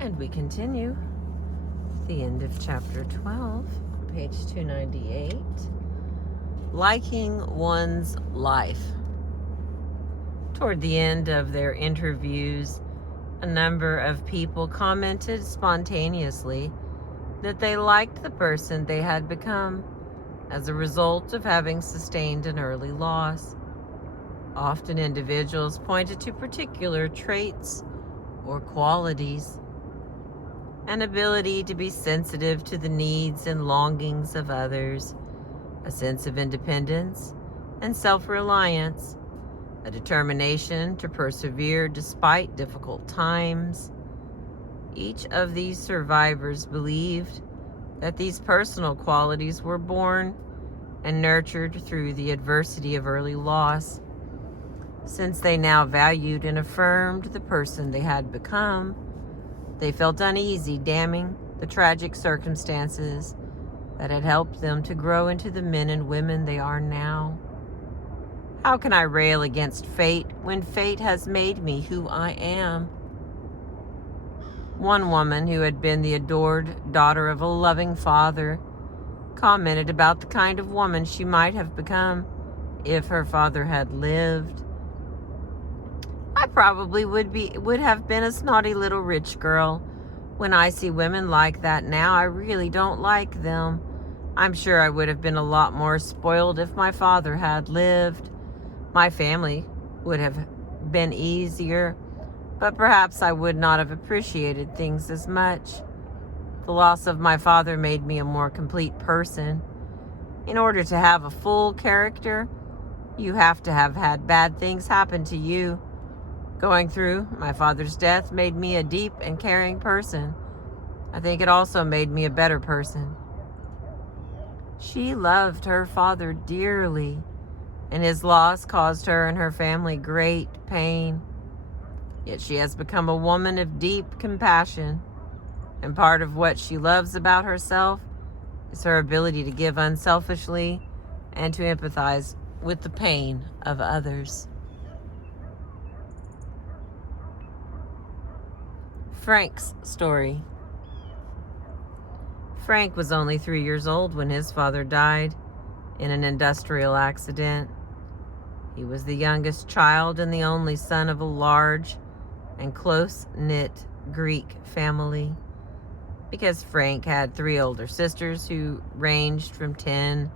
And we continue. The end of chapter 12, page 298. Liking one's life. Toward the end of their interviews, a number of people commented spontaneously that they liked the person they had become as a result of having sustained an early loss. Often individuals pointed to particular traits or qualities. An ability to be sensitive to the needs and longings of others, a sense of independence and self-reliance, a determination to persevere despite difficult times. Each of these survivors believed that these personal qualities were born and nurtured through the adversity of early loss. Since they now valued and affirmed the person they had become, they felt uneasy damning the tragic circumstances that had helped them to grow into the men and women they are now. How can I rail against fate when fate has made me who I am? One woman, who had been the adored daughter of a loving father, commented about the kind of woman she might have become if her father had lived. I probably would have been a snotty little rich girl. When I see women like that now, I really don't like them. I'm sure I would have been a lot more spoiled if my father had lived. My family would have been easier, but perhaps I would not have appreciated things as much. The loss of my father made me a more complete person. In order to have a full character, you have to have had bad things happen to you. Going through my father's death made me a deep and caring person. I think it also made me a better person. She loved her father dearly, and his loss caused her and her family great pain. Yet she has become a woman of deep compassion, and part of what she loves about herself is her ability to give unselfishly and to empathize with the pain of others. Frank's story. Frank was only 3 years old when his father died in an industrial accident. He was the youngest child and the only son of a large and close-knit Greek family. Because Frank had 3 older sisters who ranged from 10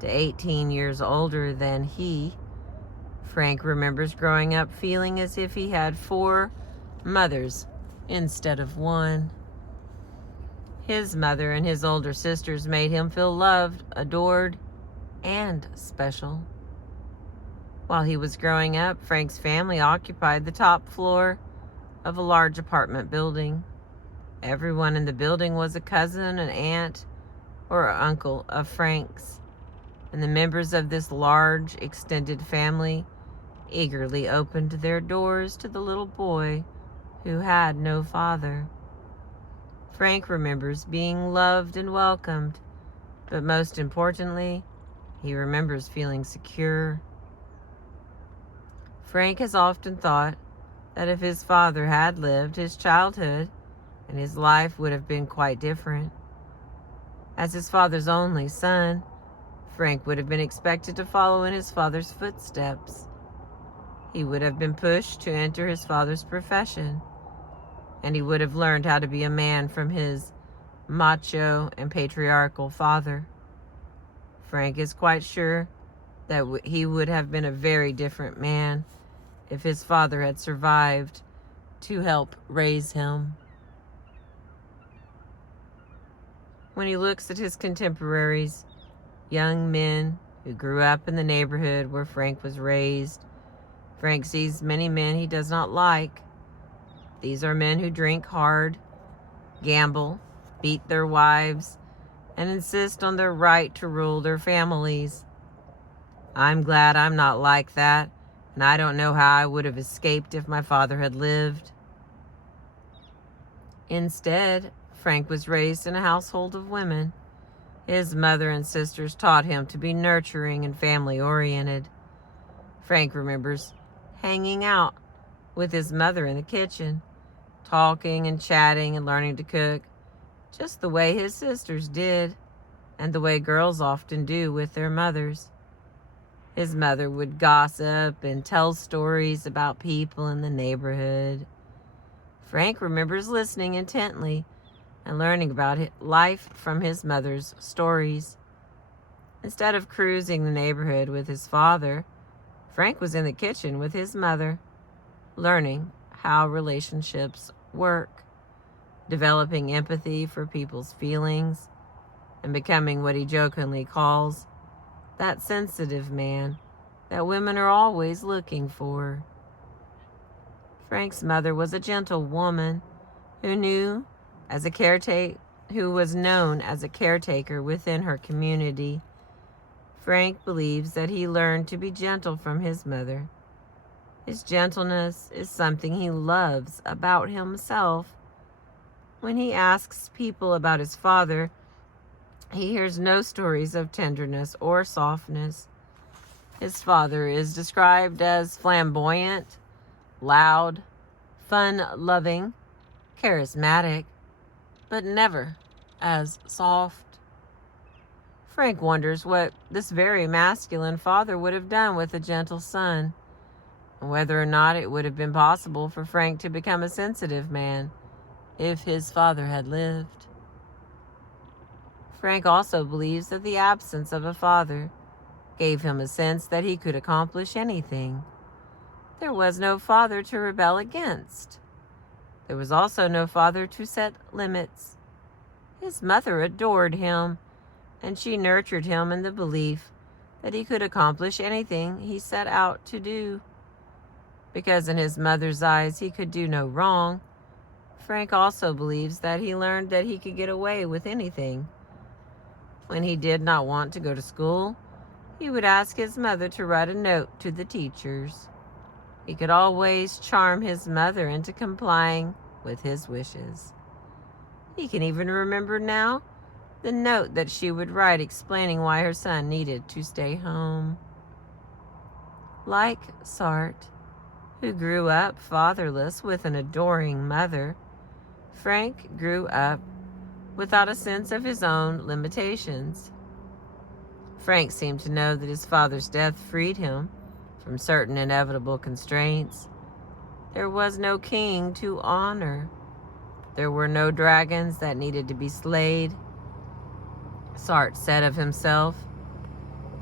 to 18 years older than he, Frank remembers growing up feeling as if he had 4 mothers instead of 1. His mother and his older sisters made him feel loved, adored, and special. While he was growing up, Frank's family occupied the top floor of a large apartment building. Everyone in the building was a cousin, an aunt, or uncle of Frank's, and the members of this large, extended family eagerly opened their doors to the little boy who had no father. Frank remembers being loved and welcomed, but most importantly, he remembers feeling secure. Frank has often thought that if his father had lived, his childhood and his life would have been quite different. As his father's only son, Frank would have been expected to follow in his father's footsteps. He would have been pushed to enter his father's profession, and he would have learned how to be a man from his macho and patriarchal father. Frank is quite sure that he would have been a very different man if his father had survived to help raise him. When he looks at his contemporaries, young men who grew up in the neighborhood where Frank was raised, Frank sees many men he does not like. These are men who drink hard, gamble, beat their wives, and insist on their right to rule their families. I'm glad I'm not like that, and I don't know how I would have escaped if my father had lived. Instead, Frank was raised in a household of women. His mother and sisters taught him to be nurturing and family-oriented. Frank remembers hanging out with his mother in the kitchen talking and chatting and learning to cook, just the way his sisters did, and the way girls often do with their mothers. His mother would gossip and tell stories about people in the neighborhood. Frank remembers listening intently and learning about life from his mother's stories. Instead of cruising the neighborhood with his father, Frank was in the kitchen with his mother, learning how relationships work, developing empathy for people's feelings, and becoming what he jokingly calls that sensitive man that women are always looking for. Frank's mother was a gentle woman who was known as a caretaker within her community. Frank believes that he learned to be gentle from his mother. His gentleness is something he loves about himself. When he asks people about his father, he hears no stories of tenderness or softness. His father is described as flamboyant, loud, fun-loving, charismatic, but never as soft. Frank wonders what this very masculine father would have done with a gentle son, and whether or not it would have been possible for Frank to become a sensitive man if his father had lived. Frank also believes that the absence of a father gave him a sense that he could accomplish anything. There was no father to rebel against. There was also no father to set limits. His mother adored him, and she nurtured him in the belief that he could accomplish anything he set out to do. Because in his mother's eyes he could do no wrong, Frank also believes that he learned that he could get away with anything. When he did not want to go to school, he would ask his mother to write a note to the teachers. He could always charm his mother into complying with his wishes. He can even remember now the note that she would write explaining why her son needed to stay home. Like Sart, who grew up fatherless with an adoring mother, Frank grew up without a sense of his own limitations. Frank seemed to know that his father's death freed him from certain inevitable constraints. There was no king to honor. There were no dragons that needed to be slayed. Sart said of himself,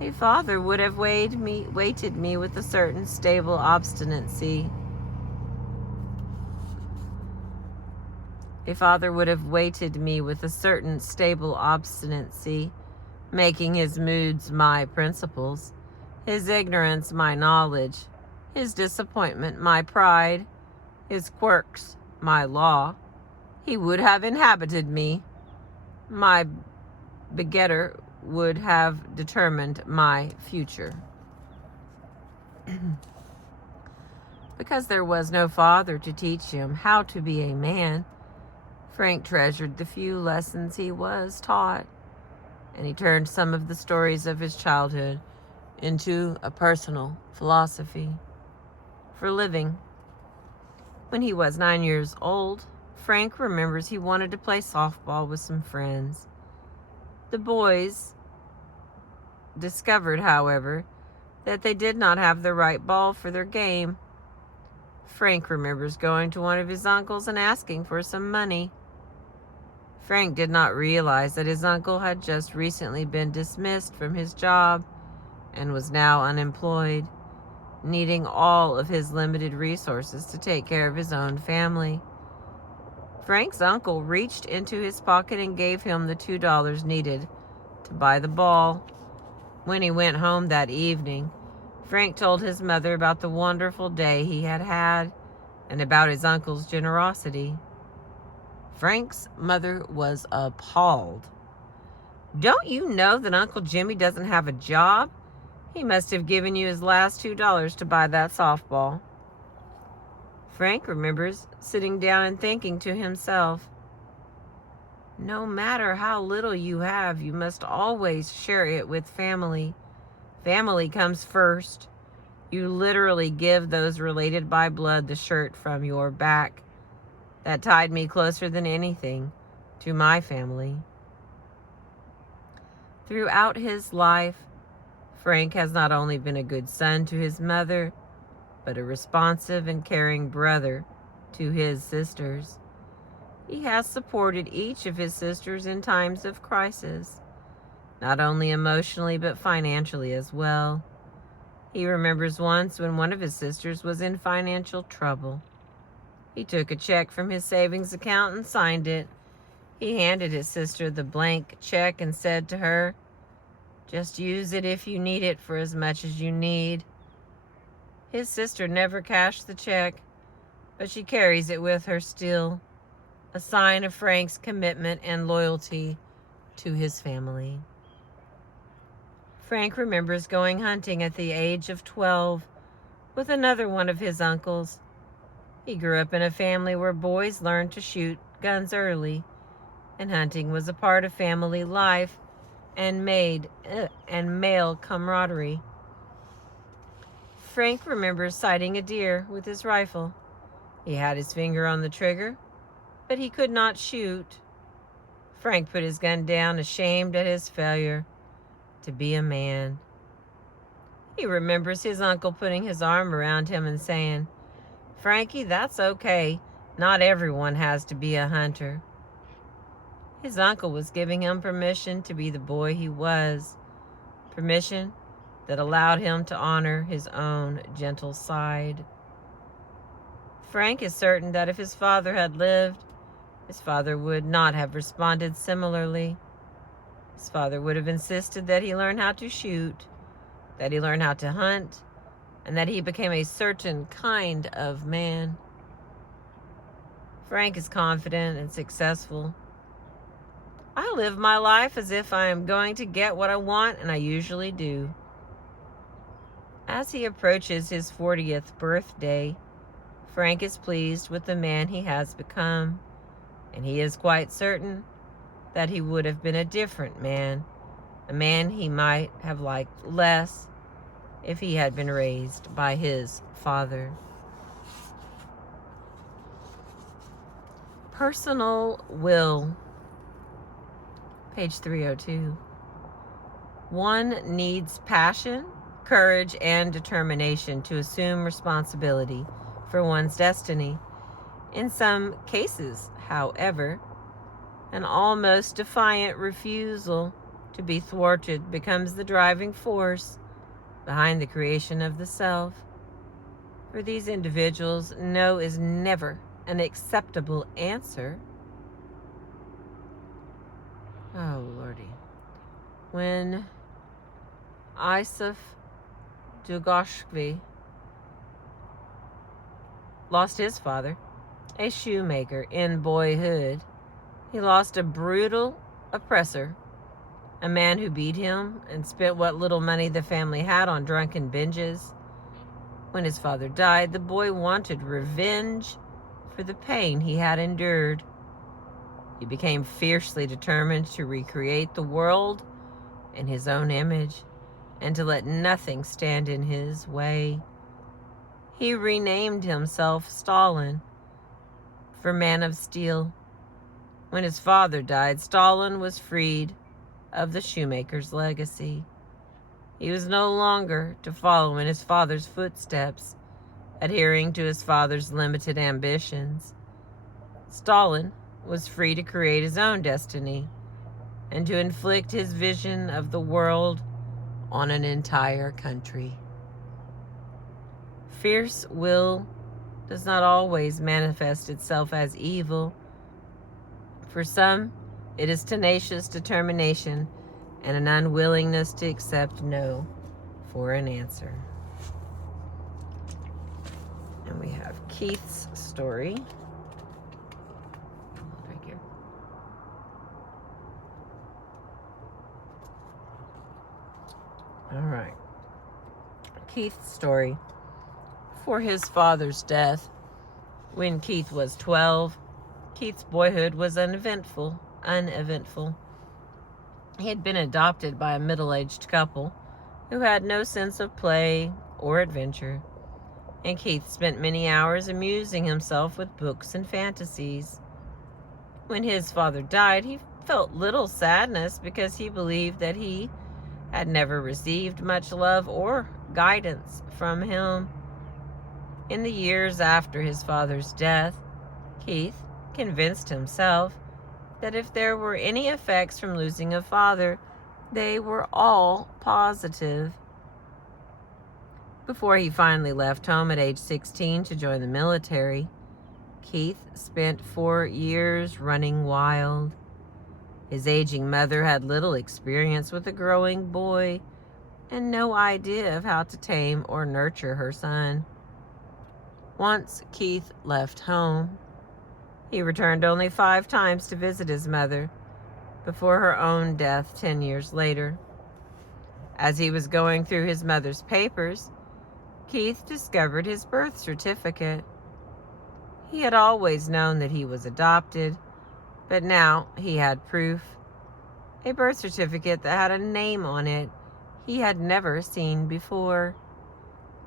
"A father would have weighted me with a certain stable obstinacy. A father would have weighted me with a certain stable obstinacy, making his moods my principles, his ignorance my knowledge, his disappointment my pride, his quirks my law. He would have inhabited me. My begetter would have determined my future." Because there was no father to teach him how to be a man, Frank treasured the few lessons he was taught, and he turned some of the stories of his childhood into a personal philosophy for living. When he was 9 years old, Frank remembers he wanted to play softball with some friends. The boys discovered, however, that they did not have the right ball for their game. Frank remembers going to one of his uncles and asking for some money. Frank did not realize that his uncle had just recently been dismissed from his job and was now unemployed, needing all of his limited resources to take care of his own family. Frank's uncle reached into his pocket and gave him the $2 needed to buy the ball. When he went home that evening, Frank told his mother about the wonderful day he had had and about his uncle's generosity. Frank's mother was appalled. "Don't you know that Uncle Jimmy doesn't have a job? He must have given you his last $2 to buy that softball." Frank remembers sitting down and thinking to himself, "No matter how little you have, you must always share it with family. Family comes first. You literally give those related by blood the shirt from your back. that tied me closer than anything to my family. Throughout his life, Frank has not only been a good son to his mother, but a responsive and caring brother to his sisters. He has supported each of his sisters in times of crisis, not only emotionally but financially as well. He remembers once when one of his sisters was in financial trouble. He took a check from his savings account and signed it. He handed his sister the blank check and said to her, "Just use it if you need it for as much as you need." His sister never cashed the check, but she carries it with her still, a sign of Frank's commitment and loyalty to his family. Frank remembers going hunting at the age of 12 with another one of his uncles. He grew up in a family where boys learned to shoot guns early, and hunting was a part of family life and male camaraderie. Frank remembers sighting a deer with his rifle. He had his finger on the trigger, but he could not shoot. Frank put his gun down, ashamed at his failure to be a man. He remembers his uncle putting his arm around him and saying, "Frankie, that's okay. Not everyone has to be a hunter." His uncle was giving him permission to be the boy he was, permission that allowed him to honor his own gentle side. Frank is certain that if his father had lived, his father would not have responded similarly. His father would have insisted that he learn how to shoot, that he learn how to hunt, and that he became a certain kind of man. Frank is confident and successful. "I live my life as if I am going to get what I want, and I usually do." As he approaches his 40th birthday, Frank is pleased with the man he has become, and he is quite certain that he would have been a different man, a man he might have liked less if he had been raised by his father. Personal will. Page 302. One needs passion, courage, and determination to assume responsibility for one's destiny. In some cases, however, an almost defiant refusal to be thwarted becomes the driving force behind the creation of the self. For these individuals, no is never an acceptable answer. Oh, Lordy. When Isaac Dugashvi lost his father, a shoemaker, in boyhood, he lost a brutal oppressor, a man who beat him and spent what little money the family had on drunken binges. When his father died, the boy wanted revenge for the pain he had endured. He became fiercely determined to recreate the world in his own image and to let nothing stand in his way. He renamed himself Stalin for Man of Steel. When his father died, Stalin was freed of the shoemaker's legacy. He was no longer to follow in his father's footsteps, adhering to his father's limited ambitions. Stalin was free to create his own destiny and to inflict his vision of the world on an entire country. Fierce will does not always manifest itself as evil. For some, it is tenacious determination and an unwillingness to accept no for an answer. And we have Keith's story. Right here. All right. Keith's story. For his father's death, when Keith was 12, Keith's boyhood was uneventful. He had been adopted by a middle-aged couple who had no sense of play or adventure. and Keith spent many hours amusing himself with books and fantasies. When his father died, he felt little sadness because he believed that he had never received much love or guidance from him. In the years after his father's death, Keith convinced himself that if there were any effects from losing a father, they were all positive. Before he finally left home at age 16 to join the military, Keith spent 4 years running wild. His aging mother had little experience with a growing boy and no idea of how to tame or nurture her son. Once Keith left home, he returned only 5 times to visit his mother before her own death 10 years later. As he was going through his mother's papers, Keith discovered his birth certificate. He had always known that he was adopted, but now he had proof. A birth certificate that had a name on it he had never seen before.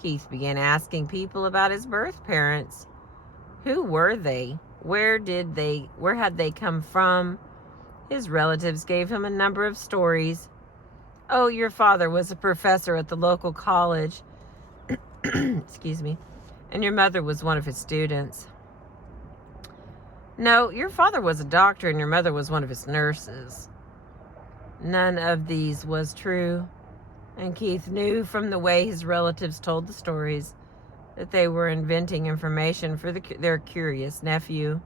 Keith began asking people about his birth parents. Who were they? Where had they come from? His relatives gave him a number of stories. Oh, your father was a professor at the local college. Excuse me. And your mother was one of his students. No, your father was a doctor and your mother was one of his nurses. None of these was true, and Keith knew from the way his relatives told the stories that they were inventing information for their curious nephew.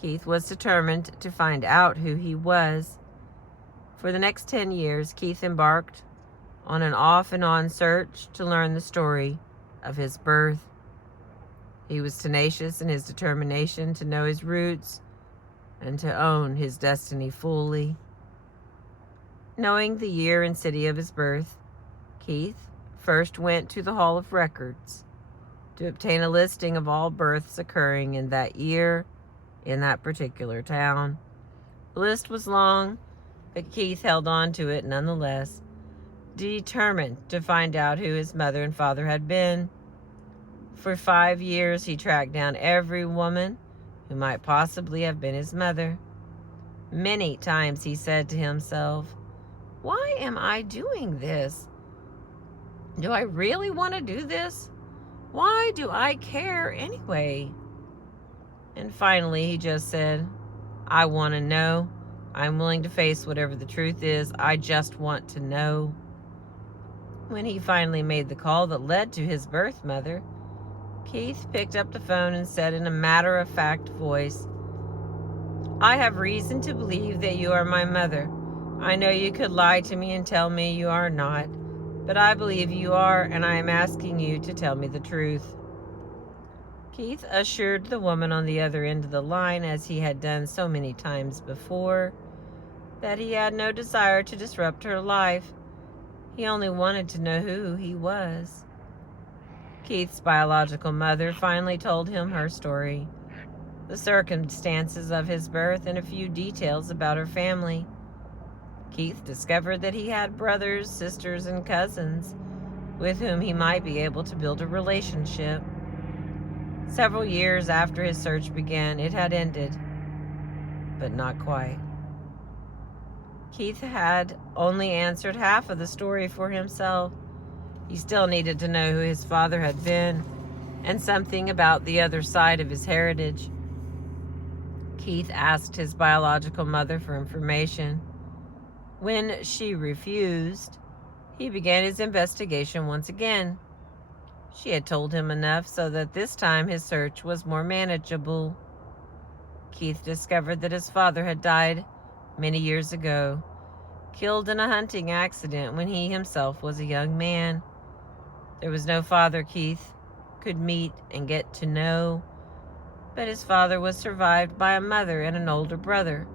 Keith was determined to find out who he was. For the next 10 years, Keith embarked on an off and on search to learn the story of his birth. He was tenacious in his determination to know his roots and to own his destiny fully. Knowing the year and city of his birth, Keith first went to the Hall of Records to obtain a listing of all births occurring in that year in that particular town. The list was long, but Keith held on to it nonetheless, determined to find out who his mother and father had been. For 5 years, he tracked down every woman who might possibly have been his mother. Many times he said to himself, "Why am I doing this? Do I really want to do this? Why do I care anyway?" And finally, he just said, "I want to know. I'm willing to face whatever the truth is. I just want to know." When he finally made the call that led to his birth mother, Keith picked up the phone and said in a matter-of-fact voice, "I have reason to believe that you are my mother. I know you could lie to me and tell me you are not, but I believe you are, and I am asking you to tell me the truth." Keith assured the woman on the other end of the line, as he had done so many times before, that he had no desire to disrupt her life. He only wanted to know who he was. Keith's biological mother finally told him her story, the circumstances of his birth, and a few details about her family. Keith discovered that he had brothers, sisters, and cousins with whom he might be able to build a relationship. Several years after his search began, it had ended, but not quite. Keith had only answered half of the story for himself. He still needed to know who his father had been and something about the other side of his heritage. Keith asked his biological mother for information. When she refused, he began his investigation once again. She had told him enough so that this time his search was more manageable. Keith discovered that his father had died many years ago, killed in a hunting accident when he himself was a young man. There was no father Keith could meet and get to know, but his father was survived by a mother and an older brother.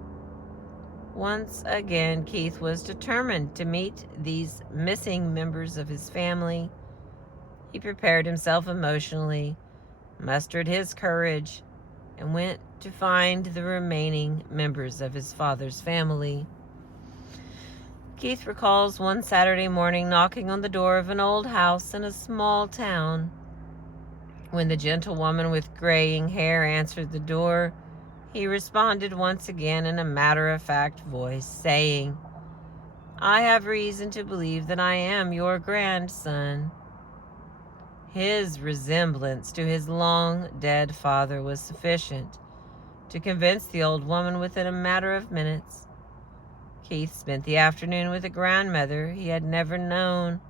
Once again, Keith was determined to meet these missing members of his family. He prepared himself emotionally, mustered his courage, and went to find the remaining members of his father's family. Keith recalls one Saturday morning knocking on the door of an old house in a small town. When the gentlewoman with graying hair answered the door, he responded once again in a matter-of-fact voice, saying, "I have reason to believe that I am your grandson." His resemblance to his long-dead father was sufficient to convince the old woman within a matter of minutes. Keith spent the afternoon with a grandmother he had never known,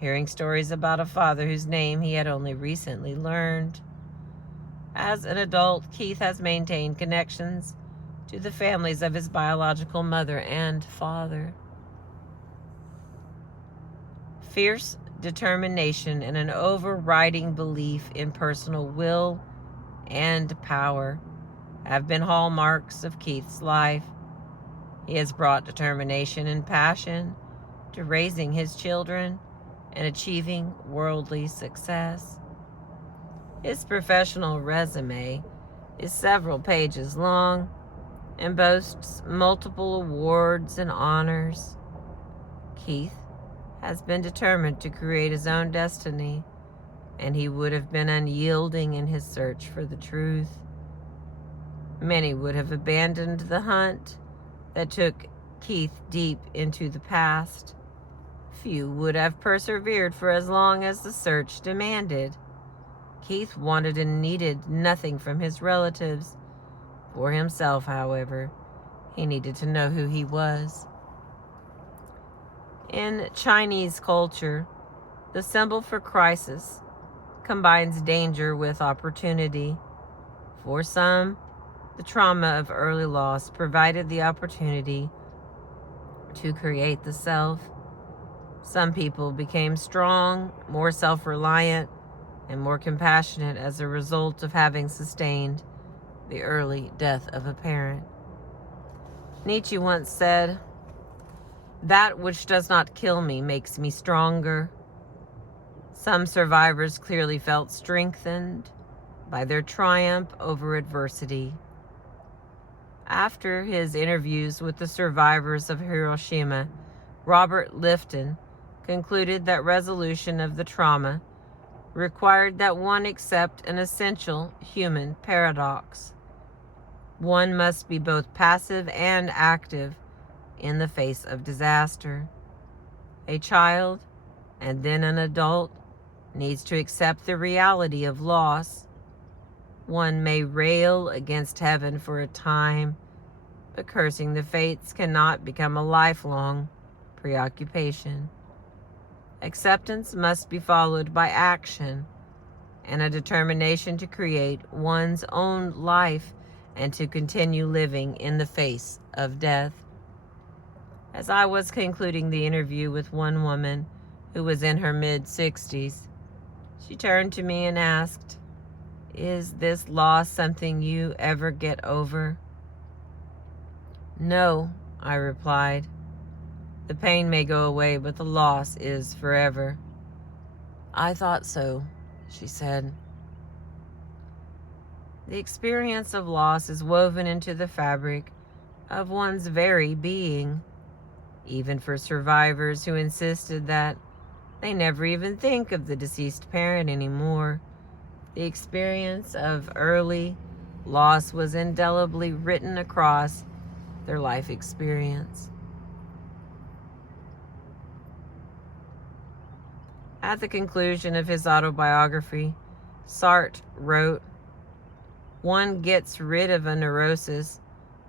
hearing stories about a father whose name he had only recently learned. As an adult, Keith has maintained connections to the families of his biological mother and father. Fierce determination and an overriding belief in personal will and power have been hallmarks of Keith's life. He has brought determination and passion to raising his children and achieving worldly success. His professional resume is several pages long and boasts multiple awards and honors. Keith has been determined to create his own destiny, and he would have been unyielding in his search for the truth. Many would have abandoned the hunt that took Keith deep into the past. Few would have persevered for as long as the search demanded. Keith wanted and needed nothing from his relatives. For himself, however, he needed to know who he was. In Chinese culture, the symbol for crisis combines danger with opportunity. For some, the trauma of early loss provided the opportunity to create the self. Some people became strong, more self-reliant, and more compassionate as a result of having sustained the early death of a parent. Nietzsche once said, "That which does not kill me makes me stronger." Some survivors clearly felt strengthened by their triumph over adversity. After his interviews with the survivors of Hiroshima, Robert Lifton concluded that resolution of the trauma required that one accept an essential human paradox. One must be both passive and active in the face of disaster. A child, and then an adult, needs to accept the reality of loss. One may rail against heaven for a time, but cursing the fates cannot become a lifelong preoccupation. Acceptance must be followed by action and a determination to create one's own life and to continue living in the face of death. As I was concluding the interview with one woman who was in her mid-60s, she turned to me and asked, "Is this loss something you ever get over?" "No," I replied. "The pain may go away, but the loss is forever." "I thought so," she said. The experience of loss is woven into the fabric of one's very being, even for survivors who insisted that they never even think of the deceased parent anymore. The experience of early loss was indelibly written across their life experience. At the conclusion of his autobiography, Sartre wrote, "One gets rid of a neurosis,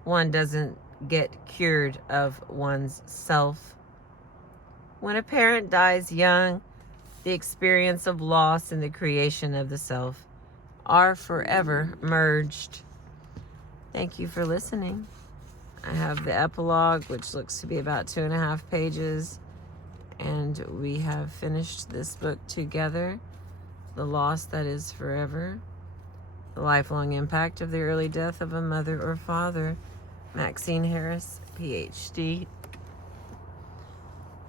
one doesn't get cured of one's self." When a parent dies young, the experience of loss and the creation of the self are forever merged. Thank you for listening. I have the epilogue, which looks to be about 2.5 pages, and we have finished this book together, The Loss That Is Forever, The Lifelong Impact of the Early Death of a Mother or Father, Maxine Harris, PhD.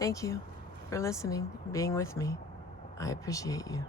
Thank you for listening and being with me. I appreciate you.